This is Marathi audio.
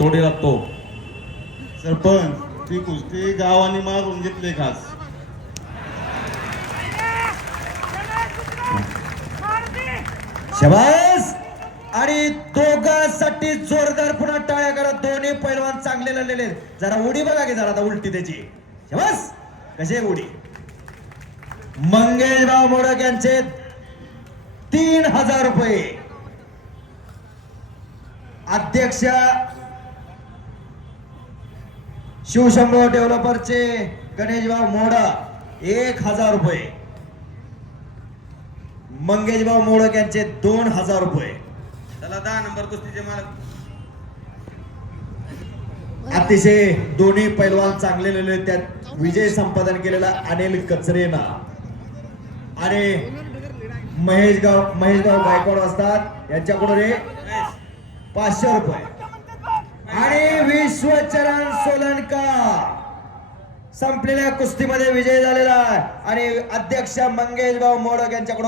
थोडी लागतो. सरपंच ती कुस्ती गावाने मागून घेतले खास. शबास! आणि दोघांसाठी जोरदार पुन्हा टाळ्या करत दोन्ही पैलवान चांगले लढलेले. जरा उडी बघा की जरा आता उलटी त्याची. शबास! कशी आहे उडी? मंगेशराव मोडक यांचे तीन हजार रुपये. अध्यक्ष शिवशंभो डेव्हलपरचे गणेशभाऊ मोडा एक हजार रुपये. मंगेशभाऊ मोडक यांचे दोन हजार रुपये. चला दहा नंबर कुस्तीचे मालक. अतिशय दोन्ही पैलवान चांगले त्यात. विजय संपादन केलेला अनिल कचरेना. आणि महेशगाव महेशगाव गायकवाड असतात. यांच्याकडून पाचशे रुपये. आणि विश्वचरण संपलेल्या कुस्तीमध्ये विजय झालेला आहे. आणि अध्यक्ष मंगेश भाऊ मोडक यांच्याकडून